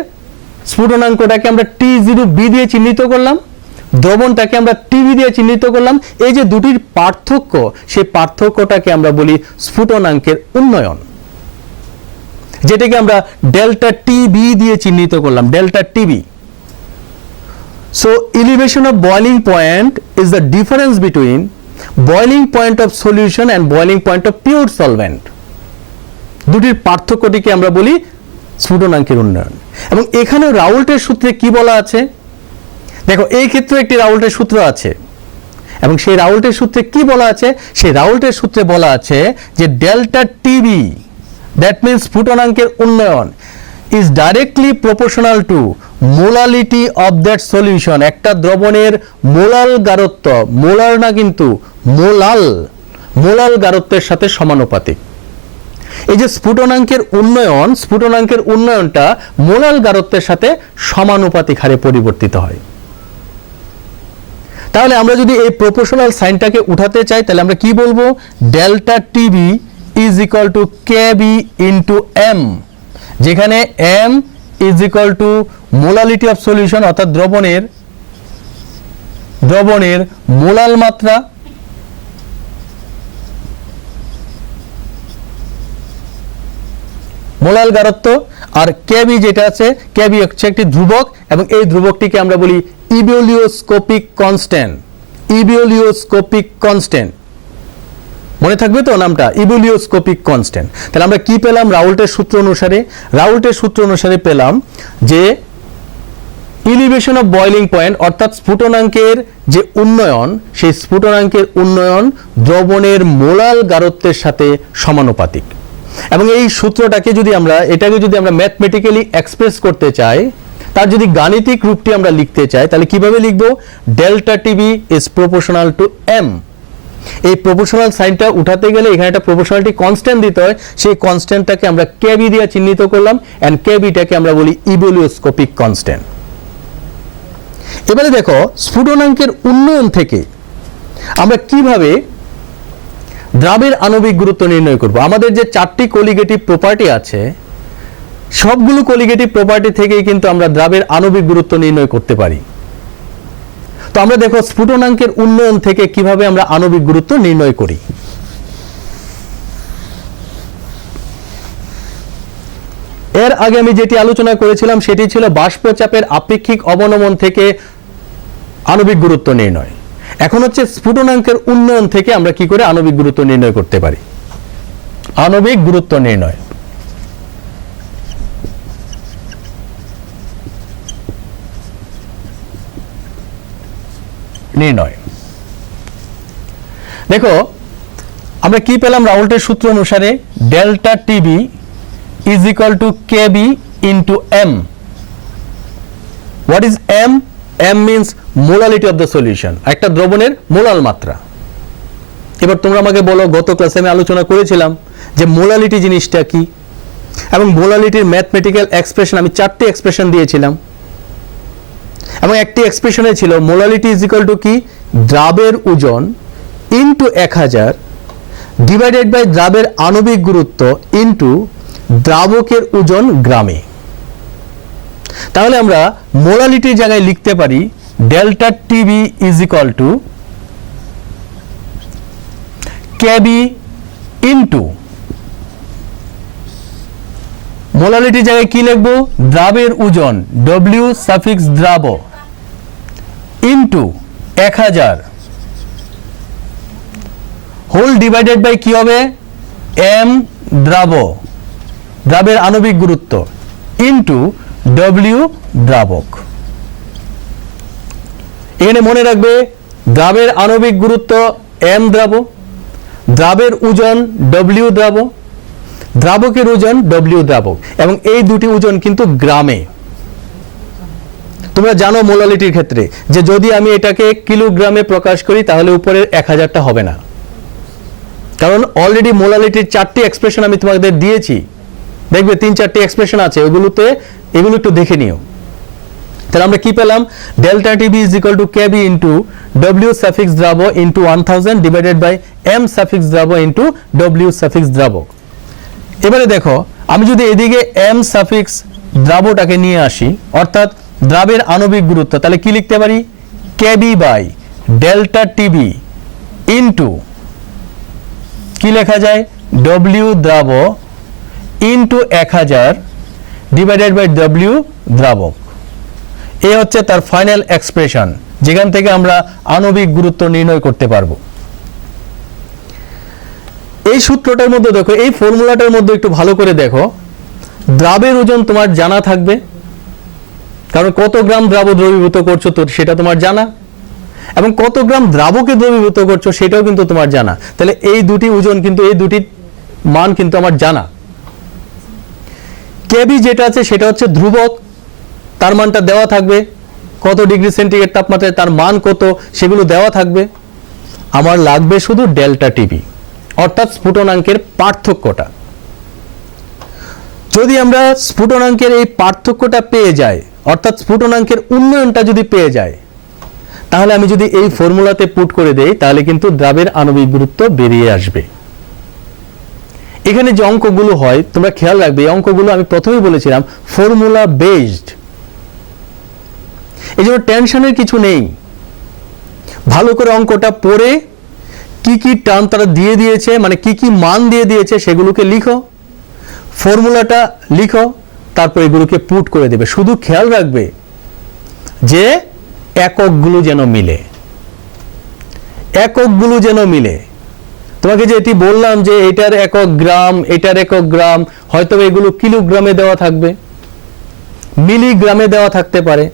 স্ফুটনাঙ্কটাকে আমরা T0B দিয়ে চিহ্নিত করলাম, দ্রবণটাকে আমরা TB দিয়ে চিহ্নিত করলাম। এই যে দুটির পার্থক্য, সেই পার্থক্যটাকে আমরা বলি স্ফুটনাঙ্কের উন্নয়ন, যেটাকে আমরা ডেল্টা TB দিয়ে চিহ্নিত করলাম, delta TB। So elevation of boiling point is the difference between boiling point of solution and boiling point of pure solvent. দুটির পার্থক্যটিকে আমরা বলি স্ফুটনাঙ্কের উন্নয়ন। এবং এখানে রাউল্টের সূত্রে কি বলা আছে? দেখো এই ক্ষেত্রে একটি রাউল্টের সূত্র আছে এবং সেই রাউল্টের সূত্রে কি বলা আছে? সেই রাউল্টের সূত্রে বলা আছে যে ডেল্টা TB, দ্যাট মিন্স স্ফুটনাঙ্কের উন্নয়ন, is directly proportional to molality of that solution. একটা দ্রবণের মোলাল গারত্ব, মোলার না কিন্তু মোলাল, মোলাল গারত্বের সাথে সমানুপাতিক। এই যে স্ফুটনাঙ্কের উন্নয়ন, স্ফুটনাঙ্কের উন্নয়নটা মোলাল গারত্বের সাথে সমানুপাতিক হারে পরিবর্তিত হয়। তাহলে আমরা যদি এই প্রপোর্শনাল সাইনটাকে উঠাতে চাই তাহলে আমরা কি বলবো? Delta TB is equal to KB into M, যেখানে M is equal to molality of solution, অর্থাৎ দ্রবণের মোলাল মাত্রা, মোলাল গারত্ব, আর KB যেটা আছে, KB হচ্ছে একটি ধ্রুবক এবং এই ধ্রুবকটিকে আমরা বলি ইভিওলিওস্কোপিক কনস্ট্যান্ট। ইভিওলিওস্কোপিক কনস্ট্যান্ট মনে থাকবে তো নামটা, ইভিওলিওস্কোপিক কনস্ট্যান্ট। তাহলে আমরা কি পেলাম? রাউল্টের সূত্র অনুসারে, রাউল্টের সূত্র অনুসারে পেলাম যে ইলিভেশন অফ বয়লিং পয়েন্ট অর্থাৎ স্ফুটনাঙ্কের যে উন্নয়ন, সেই স্ফুটনাঙ্কের উন্নয়ন দ্রবণের মোলাল গাঢ়ত্বের সাথে সমানুপাতিক। এবং এই সূত্রটাকে যদি আমরা ম্যাথমেটিক্যালি এক্সপ্রেস করতে চাই, তার যদি গাণিতিক রূপটি আমরা লিখতে চাই, তাহলে কিভাবে লিখব? Delta TB is proportional to M. এই প্রপোর্শনাল সাইনটা উঠাতে গেলে এখানে একটা প্রপোর্শনালিটি কনস্ট্যান্ট দিতে হয়, সেই কনস্ট্যান্টটাকে আমরা কেবি দিয়ে চিহ্নিত করলাম, এন্ড কেবিটাকে আমরা বলি ইভ্যালুওস্কোপিক কনস্ট্যান্ট। এবারে দেখো স্ফুটনাঙ্কের উন্নয়ন থেকে আমরা কিভাবে দ্রাবের আণবিক গুরুত্ব নির্ণয় করব। আমাদের যে 4টি কোলিগেটিভ প্রপার্টি আছে, সবগুলো কোলিগেটিভ প্রপার্টি থেকেই কিন্তু আমরা দ্রাবের আণবিক গুরুত্ব নির্ণয় করতে পারি। তো আমরা দেখো স্ফুটনাঙ্কের উন্নয়ন থেকে কিভাবে আমরা আণবিক গুরুত্ব নির্ণয় করি। এর আগে আমি যেটি আলোচনা করেছিলাম সেটি ছিল বাষ্পচাপের আপেক্ষিক অবনমন থেকে আণবিক গুরুত্ব নির্ণয়। এখন হচ্ছে স্ফুটনাঙ্কের উন্নয়ন থেকে আমরা কি করে আণবিক গুরুত্ব নির্ণয় করতে পারি। আণবিক গুরুত্ব নির্ণয়। দেখো আমরা কি পেলাম? রাউল্টের সূত্র অনুসারে delta TB is equal to KB into M. What is M? M means molality of the solution, একটা দ্রবণের মোলাল মাত্রা। এবার তোমরা আমাকে বলো, গত ক্লাসে আমি আলোচনা করেছিলাম যে মোলালিটি জিনিসটা কি, এবং মোলালিটির ম্যাথমেটিক্যাল এক্সপ্রেশন আমি 4টি এক্সপ্রেশন দিয়েছিলাম, এবং একটি এক্সপ্রেশনে ছিল মোলালিটি ইজ ইকুয়াল টু কি? দ্রাবের ওজন ইন্টু 1000 ডিভাইডেড বাই দ্রাবের আণবিক গুরুত্ব ইন্টু দ্রাবকের ওজন গ্রামে। তাহলে আমরা মোলালিটির জায়গায় লিখতে পারি delta TB is equal to KB into, মোলালিটির জায়গায় কি লিখবো? দ্রাবের ওজন ডব্লিউ সাফিক্স দ্রাব ইন্টু 1000 হোল ডিভাইডেড বাই কি হবে? এম দ্রাব, দ্রাবের আণবিক গুরুত্ব ইন্টু ডব্লিউ দ্রাবক। এখানে মনে রাখবে দ্রাবের আণবিক গুরুত্ব এম দ্রাব, দ্রাবের ওজন ডব্লিউ দ্রাব, দ্রাবকের ওজন ডব্লিউ দ্রাবক, এবং এই দুটি ওজন কিন্তু গ্রামে। তোমরা জানো মোলালিটির ক্ষেত্রে যে যদি আমি এটাকে কিলোগ্রামে প্রকাশ করি তাহলে উপরের 1000টা হবে না, কারণ অলরেডি মোলালিটির 4টি এক্সপ্রেশন আমি তোমাদের দিয়েছি। দেখবে 3-4টি এক্সপ্রেশন আছে, এগুলো একটু দেখে নিও। তাহলে আমরা কি পেলাম? Delta TB is equal to KB into W suffix দ্রাব into 1000 divided by M suffix দ্রাব ইন্টু ডব্লিউ সাফিক্স দ্রাবক। এবারে দেখো আমি যদি এদিকে এম সাফিক্স দ্রাবটাকে নিয়ে আসি, অর্থাৎ দ্রাবের আণবিক গুরুত্ব, তাহলে কি লিখতে পারি? KB by delta TB into কি লেখা যায়? ডব্লিউ দ্রাব ইন্টু 1000 ডিভাইডেড বাই ডব্লিউ দ্রাবক। এই হচ্ছে তার ফাইনাল এক্সপ্রেশন, যেখান থেকে আমরা আণবিক গুরুত্ব নির্ণয় করতে পারবো। এই সূত্রটার মধ্যে দেখো, এই ফর্মুলাটার মধ্যে একটু ভালো করে দেখো, দ্রাবের ওজন তোমার জানা থাকবে, কারণ কত গ্রাম দ্রাব দ্রবীভূত করছো তো সেটা তোমার জানা, এবং কত গ্রাম দ্রাবকে দ্রবীভূত করছো সেটাও কিন্তু তোমার জানা। তাহলে এই দুটি ওজন কিন্তু, এই দুটি মান কিন্তু আমার জানা। কেবি যেটা আছে সেটা হচ্ছে ধ্রুবক, তার মানটা দেওয়া থাকবে, কত ডিগ্রি সেন্টিগ্রেড তাপমাত্রায় তার মান কত সেগুলো দেওয়া থাকবে। আমার লাগবে শুধু ডেল্টা টিবি, অর্থাৎ স্ফুটনাঙ্কের পার্থক্যটা। যদি আমরা স্ফুটনাঙ্কের এই পার্থক্যটা পেয়ে যাই, অর্থাৎ স্ফুটনাঙ্কের উন্নয়নটা যদি পেয়ে যায়, তাহলে আমি যদি এই ফর্মুলাতে পুট করে দেই তাহলে কিন্তু দ্রাবের আণবিক গুরুত্ব বেরিয়ে আসবে। এখানে যে অঙ্কগুলো হয় তোমরা খেয়াল রাখবে, এই অঙ্কগুলো আমি প্রথমেই বলেছিলাম ফর্মুলা বেসড, এই জন্য টেনশনের কিছু নেই। ভালো করে অঙ্কটা পড়ে কি কি টার্ম তারা দিয়ে দিয়েছে, মানে কি কি মান দিয়ে দিয়েছে সেগুলোকে লিখো, ফর্মুলাটা লিখো, তারপর এগুলোকে পুট করে দেবে। শুধু খেয়াল রাখবে যে এককগুলো যেন মিলে, এককগুলো যেন মিলে। তোমাকে যে এটি বললাম যে এটার একক গ্রাম, এটার একক গ্রাম, হয়তো এগুলো কিলোগ্রামে দেওয়া থাকবে, মিলিগ্রামে দেওয়া থাকতে পারে,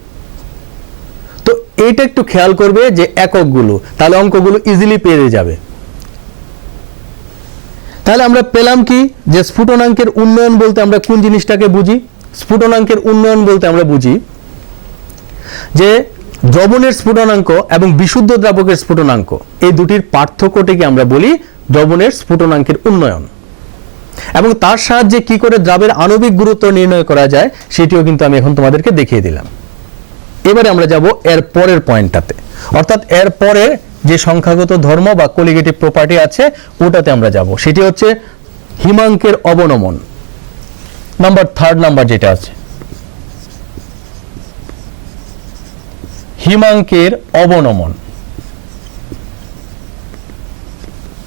এইটা একটু খেয়াল করবে যে এককগুলো, তাহলে অঙ্কগুলো ইজিলি পেয়ে যাবে। তাহলে আমরা পেলাম কি, যে স্ফুটনাঙ্কের উন্নয়ন বলতে আমরা কোন জিনিসটাকে বুঝি? স্ফুটনাঙ্কের উন্নয়ন বলতে আমরা বুঝি যে দ্রবণের স্ফুটনাঙ্ক এবং বিশুদ্ধ দ্রাবকের স্ফুটনাঙ্ক, এই দুটির পার্থক্যটিকে আমরা বলি দ্রবণের স্ফুটনাঙ্কের উন্নয়ন। এবং তার সাহায্যে কি করে দ্রাবের আণবিক গুরুত্ব নির্ণয় করা যায় সেটিও কিন্তু আমি এখন তোমাদেরকে দেখিয়ে দিলাম। এবারে আমরা যাব এর পরের পয়েন্টটাতে, অর্থাৎ এর পরে যে সংখ্যাগত ধর্ম বা কোলিগেটিভ প্রপার্টি আছে ওটাতে আমরা যাব। সেটি হচ্ছে হিমাঙ্কের অবনমন, থার্ড নাম্বার যেটা আছে, হিমাঙ্কের অবনমন,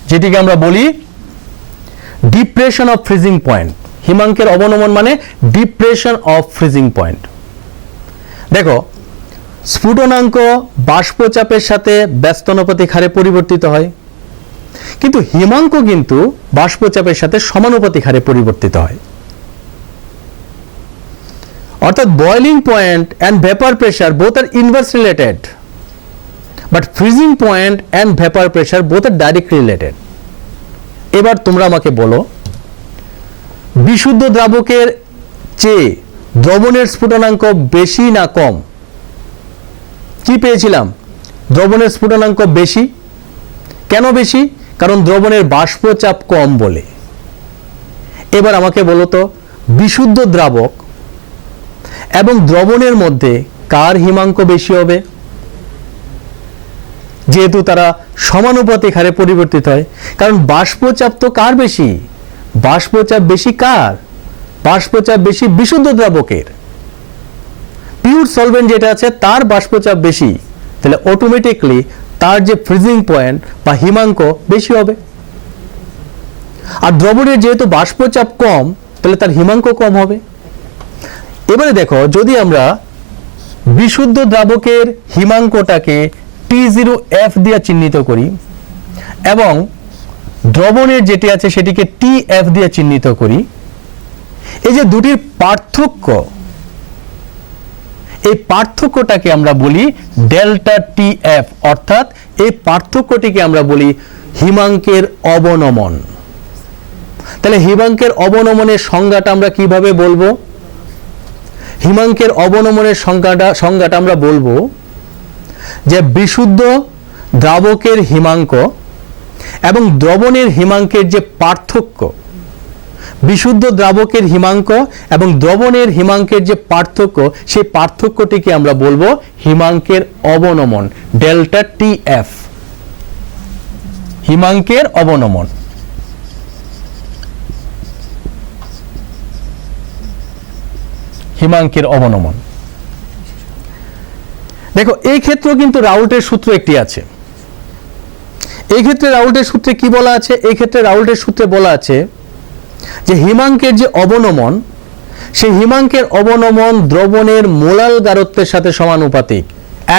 যেটিকে আমরা বলি ডিপ্রেশন অফ ফ্রিজিং পয়েন্ট। হিমাঙ্কের অবনমন মানে ডিপ্রেশন অফ ফ্রিজিং পয়েন্ট। দেখো, স্ফুটনাঙ্ক বাষ্পচাপের সাথে ব্যস্তানুপাতিক হারে পরিবর্তিত হয়, কিন্তু হিমাঙ্ক কিন্তু বাষ্পচাপের সাথে সমানুপাতিক হারে পরিবর্তিত হয়। অর্থাৎ boiling point and vapour pressure both are inverse related, but freezing point and vapour pressure both are direct related. এবার তোমরা আমাকে বলো, বিশুদ্ধ দ্রাবকের চেয়ে দ্রবণের স্ফুটনাঙ্ক বেশি না কম? কি পেয়েছিলাম? দ্রবণের স্ফুটনাঙ্ক বেশি। কেন বেশি? কারণ দ্রবণের বাষ্পচাপ কম বলে। এবার আমাকে বলো তো, বিশুদ্ধ দ্রাবক এবং দ্রবণের মধ্যে কার হিমাঙ্ক বেশি হবে? যেহেতু তারা সমানুপাতিক হারে পরিবর্তিত হয়, কারণ বাষ্পচাপ তো কার বেশি? বাষ্পচাপ বেশি কার? বাষ্পচাপ বেশি বিশুদ্ধ দ্রাবকের। পিওর সলভেন্ট যেটা আছে তার বাষ্পচাপ বেশি, তাহলে অটোমেটিকলি তার যে ফ্রিজিং পয়েন্ট বা হিমাঙ্ক বেশি হবে। আর দ্রবণের যেহেতু বাষ্পচাপ কম, তাহলে তার হিমাঙ্ক কম হবে। এবারে দেখো, যদি আমরা বিশুদ্ধ দ্রাবকের হিমাঙ্কটাকে T0F দিয়ে চিহ্নিত করি এবং দ্রবণের যেটি আছে সেটিকে TF দিয়ে চিহ্নিত করি, এই যে দুটির পার্থক্য, এই পার্থক্যটাকে আমরা বলি ডেল্টা TF, অর্থাৎ এই পার্থক্যটিকে আমরা বলি হিমাঙ্কের অবনমন। তাহলে হিমাঙ্কের অবনমনের সংজ্ঞাটা আমরা কিভাবে বলবো? হিমাঙ্কের অবনমনের সংজ্ঞাটা আমরা বলবো যে বিশুদ্ধ দ্রাবকের হিমাঙ্ক এবং দ্রবণের হিমাঙ্কের যে পার্থক্য, বিশুদ্ধ দ্রাবকের হিমাঙ্ক এবং দ্রবণের হিমাঙ্কের যে পার্থক্য, সেই পার্থক্যটিকে আমরা বলবো হিমাঙ্কের অবনমন, ডেল্টা TF, হিমাঙ্কের অবনমন। হিমাঙ্কের অবনমন। দেখো, এই ক্ষেত্রে কিন্তু রাউল্টের সূত্র একটি আছে। এই ক্ষেত্রে রাউল্টের সূত্রে কি বলা আছে? এই ক্ষেত্রে রাউল্টের সূত্রে বলা আছে যে হিমাঙ্কের যে অবনমন, সেই হিমাঙ্কের অবনমন দ্রবণের মোলাল গারত্বের সাথে সমানুপাতিক,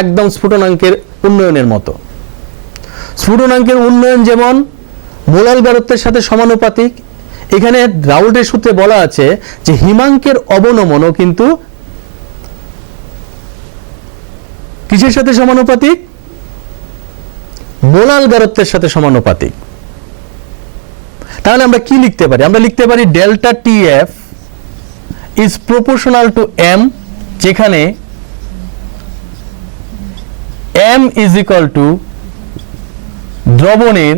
একদম স্ফুটনাঙ্কের উন্নয়নের মতো। স্ফুটনাঙ্কের উন্নয়ন যেমন মোলাল গারত্বের সাথে সমানুপাতিক, এখানে রাউল্টের সূত্রে বলা আছে যে হিমাঙ্কের অবনমনও কিন্তু কিসের সাথে সমানুপাতিক? মোলাল গারত্বের সাথে সমানুপাতিক। তাহলে আমরা কি লিখতে পারি? আমরা লিখতে পারি delta TF is proportional to M, যেখানে M ইজ ইকুয়াল টু দ্রবণের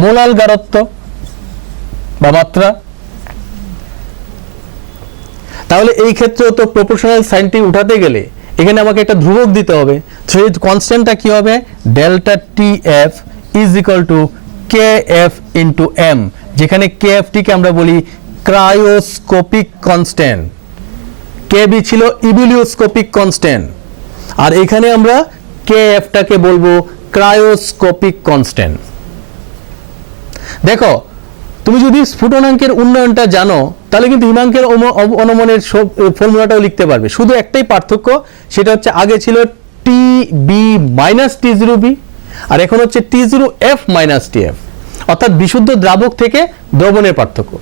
মোলাল গারত্ব বা মাত্রা। তাহলে এই ক্ষেত্রে তো প্রপোর্শনাল সাইনটি উঠাতে গেলে এখানে আমাকে একটা ধ্রুবক দিতে হবে। সেই কনস্ট্যান্টটা কি হবে? Delta TF is equal two KF into M, যেখানে KF টিকে আমরা বলি ক্রায়োস্কোপিক কনস্ট্যান্ট, KB ছিল ইবুলিওস্কোপিক কনস্ট্যান্ট, আর এখানে আমরা KF টাকে বলবো ক্রায়োস্কোপিক কনস্ট্যান্ট। দেখো, তুমি যদি স্ফুটনাঙ্কের উন্নয়নটা জানো তাহলে কিন্তু হিমাঙ্কের অবনমনের ফর্মুলাটাও লিখতে পারবে। শুধু একটাই পার্থক্য, সেটা হচ্ছে আগে ছিল TB মাইনাস T0B আর এখন হচ্ছে T0F মাইনাস TF, অর্থাৎ বিশুদ্ধ দ্রাবক থেকে দ্রবণের পার্থক্য,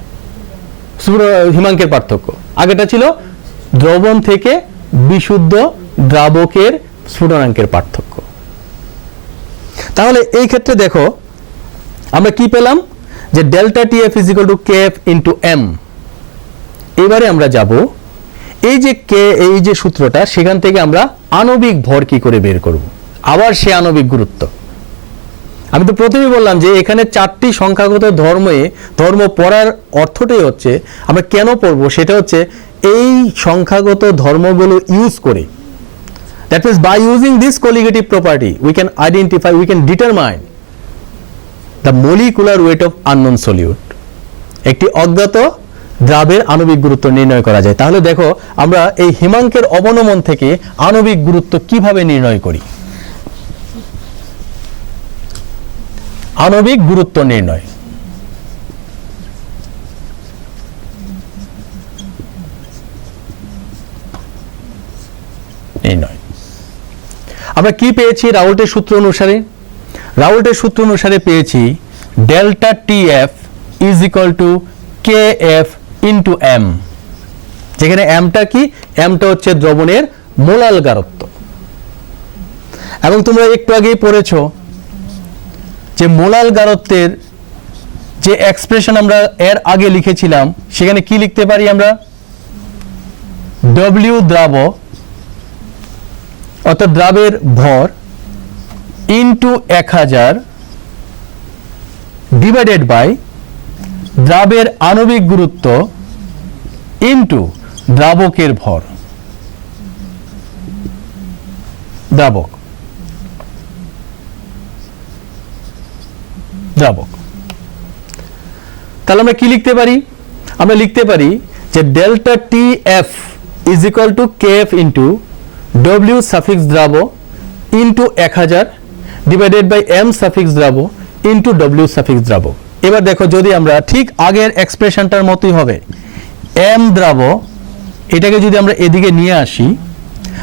হিমাঙ্কের পার্থক্য। আগেটা ছিল দ্রবণ থেকে বিশুদ্ধ দ্রাবকের স্ফুটনাঙ্কের পার্থক্য। তাহলে এই ক্ষেত্রে দেখো আমরা কি পেলাম, যে delta T F is equal to K F into M. এবারে আমরা যাব এই যে সূত্রটা, সেখান থেকে আমরা আণবিক ভর কি করে বের করব, আবার সে আণবিক গুরুত্ব। আমি তো প্রথমেই বললাম যে এখানে 4টি সংখ্যাগত ধর্ম পড়ার অর্থটাই হচ্ছে, আমরা কেন পড়বো সেটা হচ্ছে এই সংখ্যাগত ধর্মগুলো ইউজ করে, that means by using this colligative property we can identify, we can determine the molecular weight of unknown solute. একটি অজ্ঞাত দ্রাবের আণবিক গুরুত্ব নির্ণয় করা যায়। তাহলে দেখো আমরা এই হিমাঙ্কের অবনমন থেকে আণবিক গুরুত্ব কিভাবে নির্ণয় করি। আণবিক গুরুত্ব নির্ণয়, আমরা কি পেয়েছি রাউল্টের সূত্র অনুসারে? রাউল্টের সূত্র অনুসারে পেয়েছি delta T F is equal to K F into M, যেখানে এমটা কি, এমটা হচ্ছে দ্রবণের মোলাল গারত্ব। এবং তোমরা একটু আগেই পড়েছো যে মোলাল গারত্বের যে এক্সপ্রেশন আমরা এর আগে লিখেছিলাম, সেখানে কি লিখতে পারি আমরা, ডব্লিউ দ্রাব অর্থাৎ দ্রাবের ভর ইন্টু 1000 ডিভাইডেড বাই দ্রাবের আণবিক গুরুত্ব ইন্টু দ্রাবকের ভর, দ্রাবক। তাহলে আমরা কি লিখতে পারি, আমরা লিখতে পারি যে delta T F is equal to K F into W suffix দ্রাব into 1000 divided by M suffix দ্রাব ইন্টু ডব্লিউ সাফিক্স দ্রাব। এবার দেখো যদি আমরা ঠিক আগের এক্সপ্রেশনটার মতোই হবে, এম দ্রাব এটাকে যদি আমরা এদিকে নিয়ে আসি,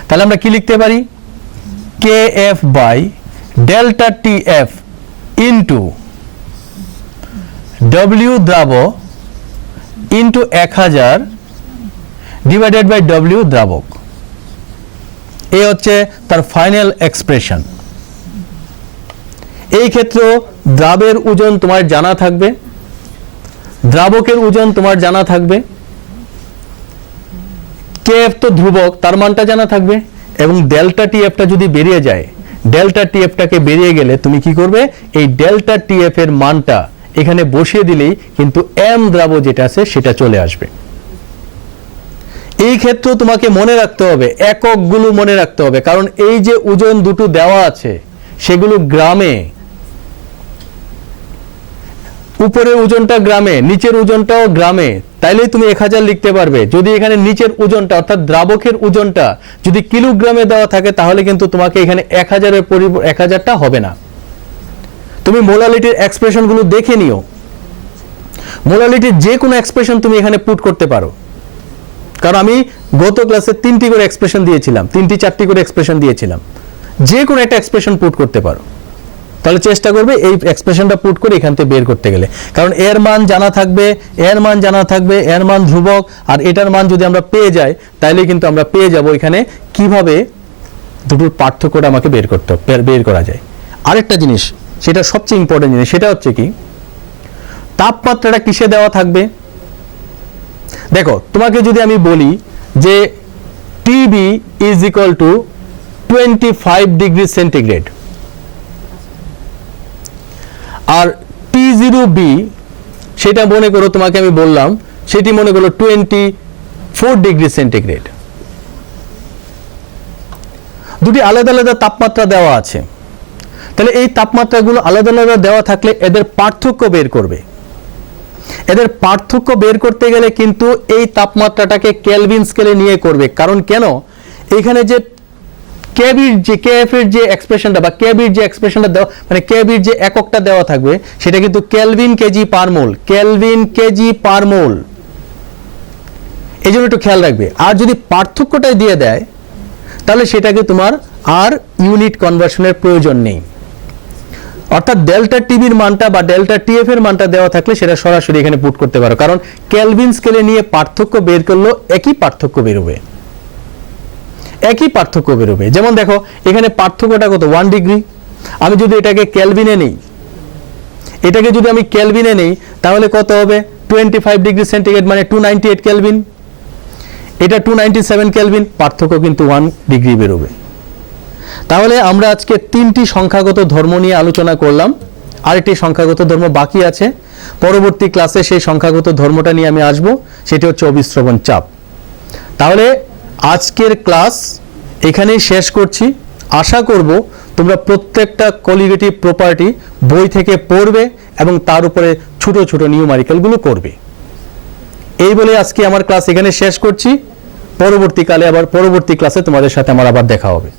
তাহলে আমরা কি লিখতে পারি, K F by delta T F into W দ্রাব ইন্টু 1000 ডিভাইডেড বাই ডব্লিউ দ্রাবক। এই হচ্ছে তার ফাইনাল এক্সপ্রেশন। এই ক্ষেত্রে দ্রাবের ওজন তোমার জানা থাকবে, দ্রাবকের ওজন তোমার জানা থাকবে, কেএফ তো ধ্রুবক, তার মানটা জানা থাকবে, এবং ডেল্টা টিএফটা যদি বেরিয়ে যায়, ডেল্টা টিএফটাকে বেরিয়ে গেলে তুমি কি করবে, এই ডেল্টা টিএফ এর মানটা এখানে বসিয়ে দিলেই কিন্তু এম দ্রাব যেটা আছে সেটা চলে আসবে। এই ক্ষেত্রে তোমাকে মনে রাখতে হবে, এককগুলো মনে রাখতে হবে, কারণ এই যে ওজন দুটো দেওয়া আছে সেগুলো গ্রামে, উপরের ওজনটা গ্রামে, নিচের ওজনটাও গ্রামে, তাইলেই তুমি 1000 লিখতে পারবে। যদি এখানে নিচের ওজনটা অর্থাৎ দ্রাবকের ওজনটা যদি কিলোগ্রামে দেওয়া থাকে, তাহলে কিন্তু তোমাকে এখানে 1000-এর পরিবর্তে 1000টা হবে না। তুমি মোলালিটির এক্সপ্রেশনগুলো দেখে নিও, মোলালিটির যে কোনো এক্সপ্রেশন তুমি এখানে পুট করতে পারো, কারণ আমি গত ক্লাসে 3টি করে এক্সপ্রেশন দিয়েছিলাম, 3টি 4টি করে এক্সপ্রেশন দিয়েছিলাম, যে কোনো একটা এক্সপ্রেশন পুট করতে পারো। তাহলে চেষ্টা করবে এই এক্সপ্রেশনটা পুট করে এখান থেকে বের করতে গেলে, কারণ এর মান জানা থাকবে, এর মান জানা থাকবে, এর মান ধ্রুবক, আর এটার মান যদি আমরা পেয়ে যাই তাহলে কিন্তু আমরা পেয়ে যাব এখানে কিভাবে দুটোর পার্থক্যটা আমাকে বের করা যায়। আরেকটা জিনিস, সেটা সবচেয়ে ইম্পর্টেন্ট জিনিস, সেটা হচ্ছে কি, তাপমাত্রাটা কিসে দেওয়া থাকবে। দেখো তোমাকে যদি আমি বলি যে T B is equal to 25 degree centigrade, আর T0B সেটা মনে করো, তোমাকে আমি বললাম সেটি মনে করো 24 ডিগ্রি সেন্টিগ্রেড, দুটি আলাদা আলাদা তাপমাত্রা দেওয়া আছে। তাহলে এই তাপমাত্রাগুলো আলাদা আলাদা দেওয়া থাকলে এদের পার্থক্য বের করবে। এদের পার্থক্য বের করতে গেলে কিন্তু এই তাপমাত্রাটাকে কেলভিন স্কেলে নিয়ে করবে। কারণ কেন, এখানে যে কেএফ এর যে এক্সপ্রেশনটা বা কেবির যে এক্সপ্রেশনটা দেওয়া, মানে কেবির যে এককটা দেওয়া থাকবে সেটা কিন্তু কেলভিন কেজি পার মোল, কেলভিন কেজি পার মোল। এই জন্য একটু খেয়াল রাখবে। আর যদি পার্থক্যটাই দিয়ে দেয় তাহলে সেটাকে তোমার আর ইউনিট কনভার্সনের প্রয়োজন নেই। অর্থাৎ ডেল্টা টিবির মানটা বা ডেল্টা টিএফ এর মানটা দেওয়া থাকলে সেটা সরাসরি এখানে পুট করতে পারো, কারণ কেলভিন স্কেলে নিয়ে পার্থক্য বের করলেও একই পার্থক্য বেরোবে। একই পার্থক্য বেরোবে। যেমন দেখো এখানে পার্থক্যটা কত, 1 ডিগ্রি। আমি যদি এটাকে কেলভিনে নেই, এটাকে যদি আমি কেলভিনে নেই তাহলে কত হবে, 25 ডিগ্রি সেন্টিগ্রেড মানে 298 কেলভিন, এটা 297 কেলভিন, পার্থক্য কিন্তু 1 ডিগ্রি বেরোবে। তাহলে আমরা আজকে 3টি সংখ্যাগত ধর্ম নিয়ে আলোচনা করলাম, আরেকটি সংখ্যাগত ধর্ম বাকি আছে। পরবর্তী ক্লাসে সেই সংখ্যাগত ধর্মটা নিয়ে আমি আসব, সেটি হচ্ছে অভিস্রবণ চাপ। তাহলে আজকের ক্লাস এখানেই শেষ করছি। আশা করব তোমরা প্রত্যেকটা কোলিগেটিভ প্রপার্টি বই থেকে পড়বে এবং তার উপরে ছোট ছোট নিউমারিক্যালগুলো করবে। এই বলে আজকে আমার ক্লাস এখানে শেষ করছি। পরবর্তী ক্লাসে তোমাদের সাথে আমার আবার দেখা হবে।